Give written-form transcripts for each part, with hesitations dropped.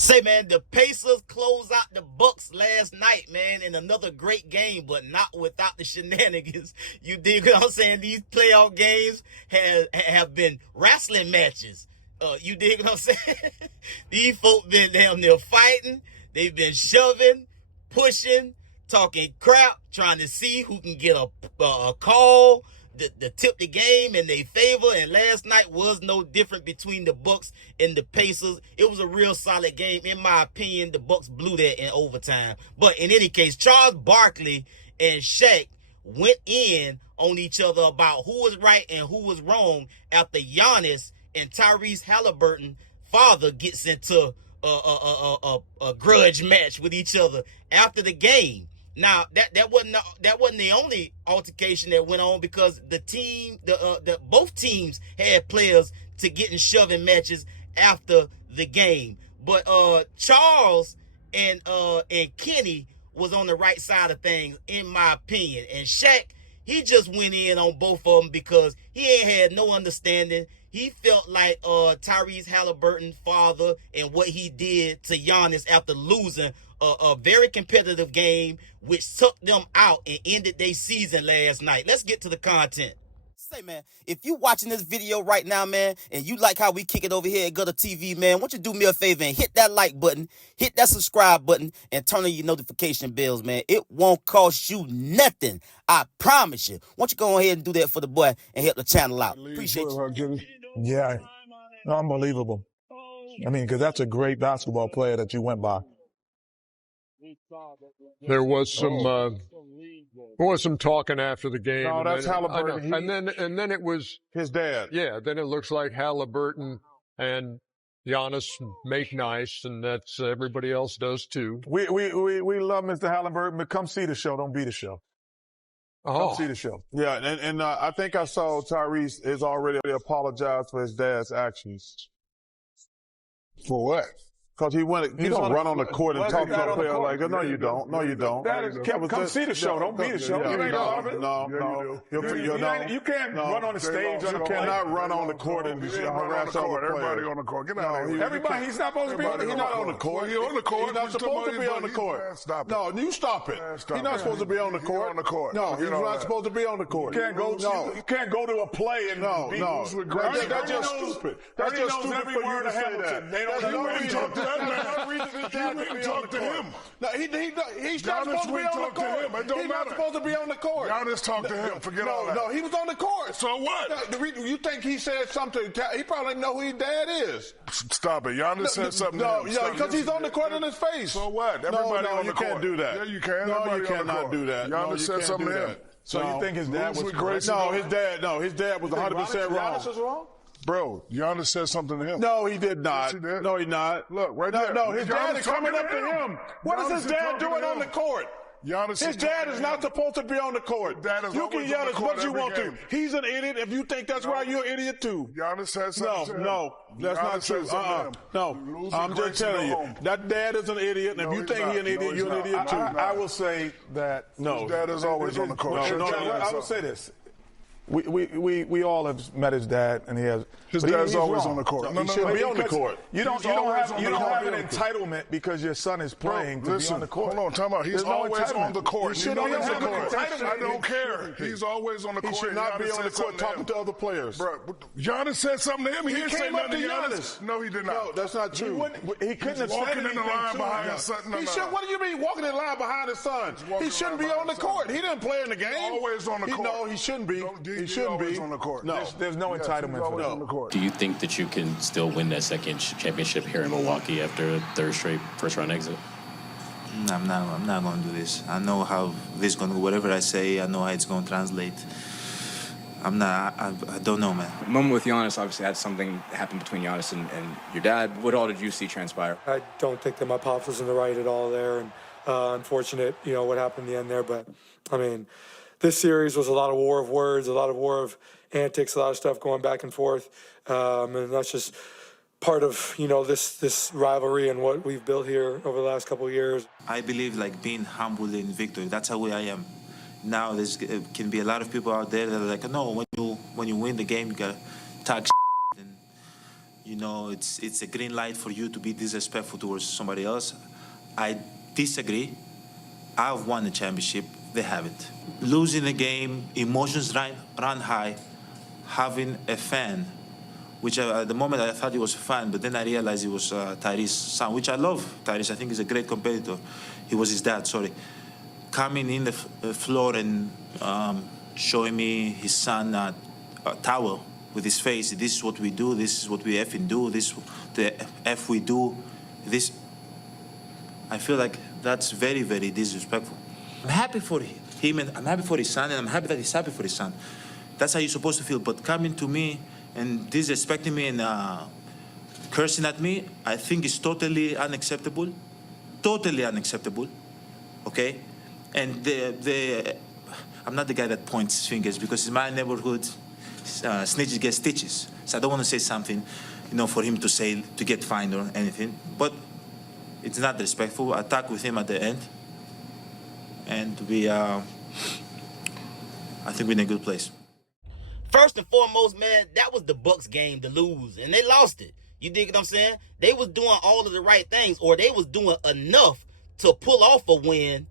Say, man, the Pacers closed out the Bucks last night, man, in another great game, but not without the shenanigans. You dig what I'm saying? These playoff games have been wrestling matches. You dig what I'm saying? These folk been damn near fighting. They've been shoving, pushing, talking crap, trying to see who can get a call to tip the game in their favor. And last night was no different between the Bucks and the Pacers. It was a real solid game. In my opinion, the Bucks blew that in overtime. But in any case, Charles Barkley and Shaq went in on each other about who was right and who was wrong after Giannis and Tyrese Haliburton father gets into a grudge match with each other after the game. Now that wasn't the only altercation that went on, because both teams had players to get in shoving matches after the game. But Charles and Kenny was on the right side of things, in my opinion. And Shaq, he just went in on both of them because he ain't had no understanding. He felt like Tyrese Haliburton's father and what he did to Giannis after losing a very competitive game, which took them out and ended their season last night. Let's get to the content. Say, man, if you watching this video right now, man, and you like how we kick it over here at GuddaTV, man, why don't you do me a favor and hit that like button, hit that subscribe button, and turn on your notification bells, man. It won't cost you nothing. I promise you. Why don't you go ahead and do that for the boy and help the channel out? Appreciate you. Yeah, unbelievable. I mean, because that's a great basketball player that you went by. There was some talking after the game. No, that's Haliburton. And then it was his dad. Yeah, then it looks like Haliburton and Giannis make nice, and that's everybody else does too. We love Mr. Haliburton, but come see the show. Don't be the show. Come see the show. Yeah, and I think I saw Tyrese has already apologized for his dad's actions. For what? Because he don't run on the court and talk to a player like that. No, you don't. No, you don't. Come see the show. Don't be the show. No. You can't run on the stage. You cannot run on the court and harass other players. Everybody on the court. Get out of here. Everybody. He's not supposed to be on the court. He's not on the court. He's on the court. He's not supposed to be on the court. Stop it. No, you stop it. He's not supposed to be on the court. No, he's not supposed to be on the court. You can't go to a play and be loose with Greg. That's just stupid. That's just stupid for you to say that. They don't know. You wouldn't talk to him. No, he's not supposed to be on the court. He's not supposed to be on the court. Giannis talked to him. Forget all that. No, he was on the court. So what? You think he said something? He probably know who his dad is. Stop it. Giannis said something to him. No, because he's on the court in his face. So what? Everybody on the court. You can't do that. Yeah, you can. No, you cannot do that. Giannis said something to him. So you think his dad was correct? No, his dad was 100% wrong. Giannis is wrong? Bro, Giannis said something to him. No, he did not. Yes, he did. No, he not. Look, right there. No, his dad is coming up to him. What is his dad doing on the court? His dad is not supposed to be on the court. You can yell as much as you want to. He's an idiot. If you think that's right, you're an idiot too. Giannis said something to him. No, that's not true. No, I'm just telling you. That dad is an idiot, and if you think he's an idiot, you're an idiot too. I will say that no. His dad is always on the court. No, I will say this. We all have met his dad, and he has. His dad's always on the court. He shouldn't be on the court. You don't have an entitlement because your son is playing to be on the court. Hold on, time out. He's always on the court. He shouldn't be on the court. I don't care. He's always on the court. He should not be on the court talking to other players. Bro, Giannis said something to him. He didn't say nothing to Giannis. No, he did not. No, that's not true. He couldn't have said anything walking in the line behind his son. What do you mean walking in line behind his son? He shouldn't be on the court. He didn't play in the game. Always on the court. No, he shouldn't be. He shouldn't be. On the court. No, there's no entitlement for that. Do you think that you can still win that second championship here in Milwaukee after a third straight first-round exit? I'm not going to do this. I know how this is going to go. Whatever I say, I know how it's going to translate. I don't know, man. The moment with Giannis, obviously, had something happen between Giannis and your dad. What all did you see transpire? I don't think that my pops was in the right at all there, and unfortunate, what happened in the end there. But, I mean, this series was a lot of war of words, a lot of war of antics, a lot of stuff going back and forth. And that's just part of, this rivalry and what we've built here over the last couple of years. I believe, being humble in victory. That's how I am. Now, there can be a lot of people out there that are like, no, when you win the game, you got to talk and you know, it's a green light for you to be disrespectful towards somebody else. I disagree. I've won the championship. They haven't. Losing a game, emotions run high. Having a fan, which at the moment I thought he was a fan, but then I realized he was Tyrese's son, which I love. Tyrese, I think, is a great competitor. He was his dad, sorry. Coming in the floor and showing me his son a towel with his face. This is what we do. This is what we effing do. This is the F we do. This. I feel like that's very, very disrespectful. I'm happy for him, and I'm happy for his son, and I'm happy that he's happy for his son. That's how you're supposed to feel. But coming to me and disrespecting me and cursing at me, I think is totally unacceptable. Totally unacceptable. Okay? And I'm not the guy that points fingers, because in my neighborhood, snitches get stitches. So I don't want to say something, you know, for him to say, to get fined or anything. But it's not respectful. I talked with him at the end. And I think we're in a good place. First and foremost, man, that was the Bucks game to lose, and they lost it. You dig what I'm saying? They was doing all of the right things, or they was doing enough to pull off a win,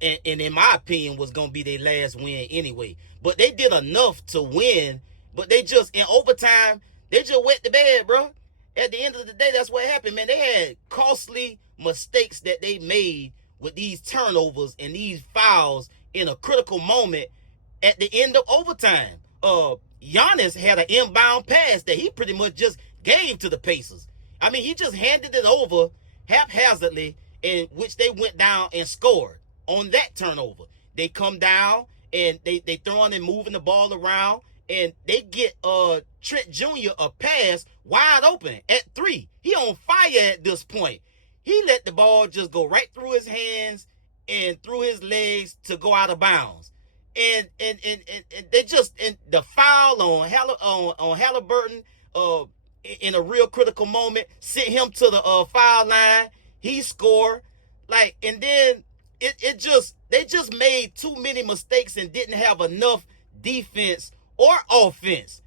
and in my opinion, was going to be their last win anyway. But they did enough to win, but they just, in overtime, they just wet the bed, bro. At the end of the day, that's what happened, man. They had costly mistakes that they made with these turnovers and these fouls in a critical moment at the end of overtime. Giannis had an inbound pass that he pretty much just gave to the Pacers. I mean, he just handed it over haphazardly, in which they went down and scored on that turnover. They come down and they throwing and moving the ball around, and they get Trent Jr. a pass wide open at 3. He on fire at this point. He let the ball just go right through his hands and through his legs to go out of bounds. And they just, and the foul on Haliburton in a real critical moment sent him to the foul line. He scored, like, and then they just made too many mistakes and didn't have enough defense or offense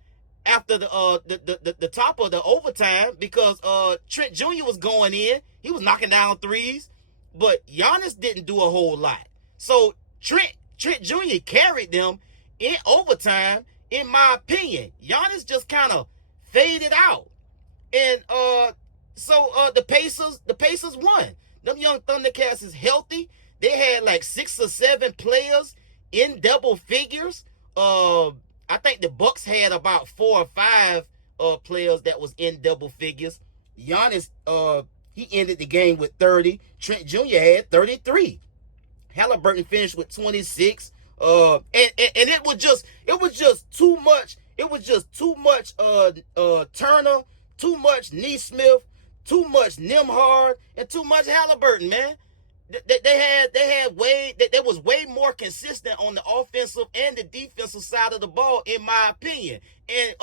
after the top of the overtime, because Trent Jr. was going in. He was knocking down threes, but Giannis didn't do a whole lot. So Trent Jr. carried them in overtime, in my opinion. Giannis just kind of faded out. And so the Pacers won. Them young Thundercats is healthy. They had like 6 or 7 players in double figures. I think the Bucks had about 4 or 5 players that was in double figures. Giannis, he ended the game with 30. Trent Jr. had 33. Haliburton finished with 26. And it was just too much. It was just too much Turner, too much Neesmith, too much Nembhard, and too much Haliburton, man. They was way more consistent on the offensive and the defensive side of the ball, in my opinion. And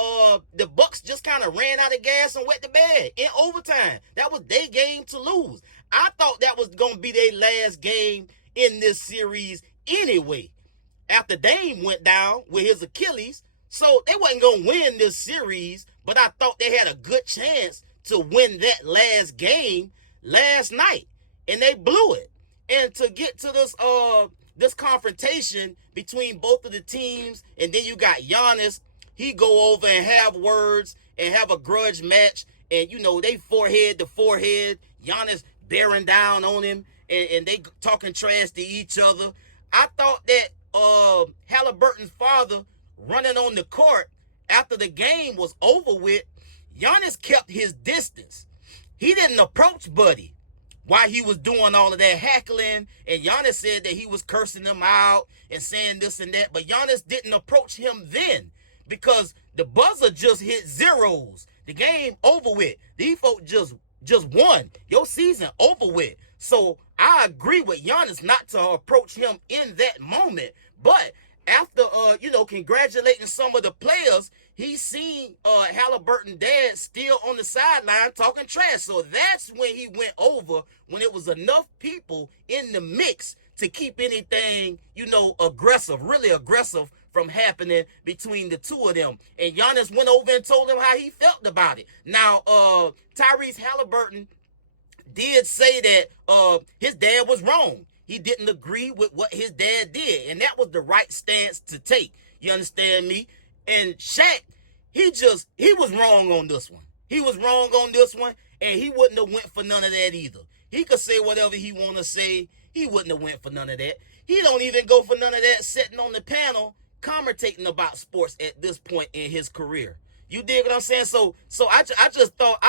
the Bucks just kind of ran out of gas and wet the bed in overtime. That was their game to lose. I thought that was gonna be their last game in this series anyway, after Dame went down with his Achilles. So they wasn't gonna win this series, but I thought they had a good chance to win that last game last night, and they blew it. And to get to this confrontation between both of the teams, and then you got Giannis, he go over and have words and have a grudge match, and you know, they forehead to forehead, Giannis bearing down on him, and they talking trash to each other. I thought that Haliburton's father running on the court after the game was over with, Giannis kept his distance. He didn't approach Buddy while he was doing all of that heckling, and Giannis said that he was cursing him out and saying this and that, but Giannis didn't approach him then, because the buzzer just hit zeros. The game over with. These folks just won. Your season over with. So I agree with Giannis not to approach him in that moment. But after, congratulating some of the players, he seen Haliburton dad still on the sideline talking trash. So that's when he went over, when it was enough people in the mix to keep anything, aggressive, really aggressive from happening between the two of them. And Giannis went over and told him how he felt about it. Now, Tyrese Haliburton did say that his dad was wrong. He didn't agree with what his dad did, and that was the right stance to take. You understand me? And Shaq, he was wrong on this one. He was wrong on this one, and he wouldn't have went for none of that either. He could say whatever he want to say. He wouldn't have went for none of that. He don't even go for none of that sitting on the panel commentating about sports at this point in his career. You dig what I'm saying? So I just thought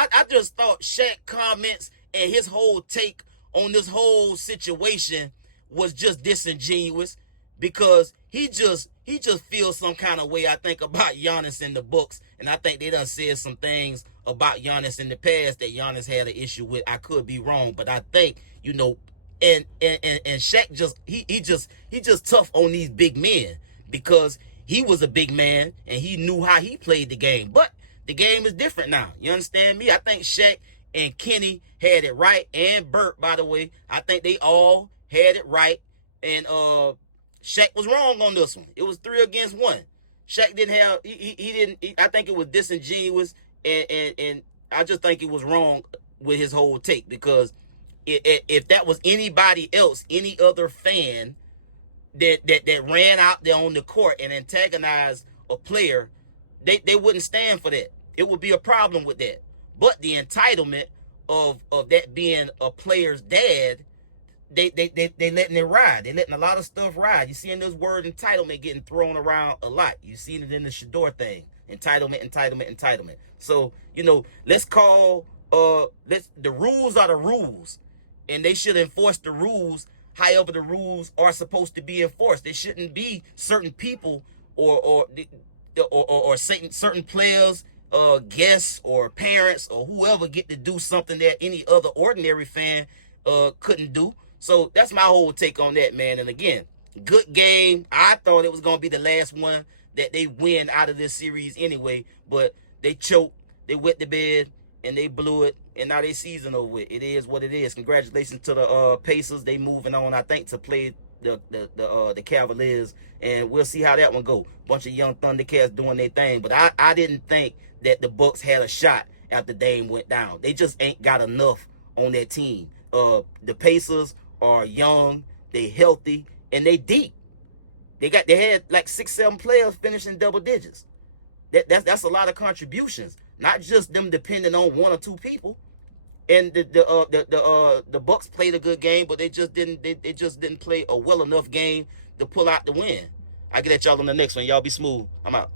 Shaq comments and his whole take on this whole situation was just disingenuous, because he just feels some kind of way, I think, about Giannis in the books, and I think they done said some things about Giannis in the past that Giannis had an issue with. I could be wrong, but I think, you know, and Shaq he just tough on these big men, because he was a big man and he knew how he played the game. But the game is different now. You understand me? I think Shaq and Kenny had it right, and Bert, by the way. I think they all had it right, and Shaq was wrong on this one. It was 3 against 1. Shaq didn't have, he didn't, I think it was disingenuous, and I just think it was wrong with his whole take, because if that was anybody else, any other fan that ran out there on the court and antagonized a player, they wouldn't stand for that. It would be a problem with that. But the entitlement of that being a player's dad, they letting it ride. They letting a lot of stuff ride. You seeing this word entitlement getting thrown around a lot. You seen it in the Shador thing. Entitlement. So, you know, let's call the rules are the rules, and they should enforce the rules however the rules are supposed to be enforced. There shouldn't be certain people or certain players, guests or parents or whoever get to do something that any other ordinary fan couldn't do. So that's my whole take on that, man. And again, good game. I thought it was going to be the last one that they win out of this series anyway, but they choked, they wet the bed, and they blew it, and now they season over with. It is what it is. Congratulations to the Pacers. They moving on, I think, to play the Cavaliers, and we'll see how that one go. Bunch of young Thundercats doing their thing, but I didn't think that the Bucks had a shot after Dame went down. They just ain't got enough on that team. The Pacers are young, they healthy, and they deep. They had like 6-7 players finishing double digits. That's a lot of contributions. Not just them depending on 1 or 2 people. And the Bucks played a good game, but they just didn't play a well enough game to pull out the win. I get at y'all on the next one. Y'all be smooth. I'm out.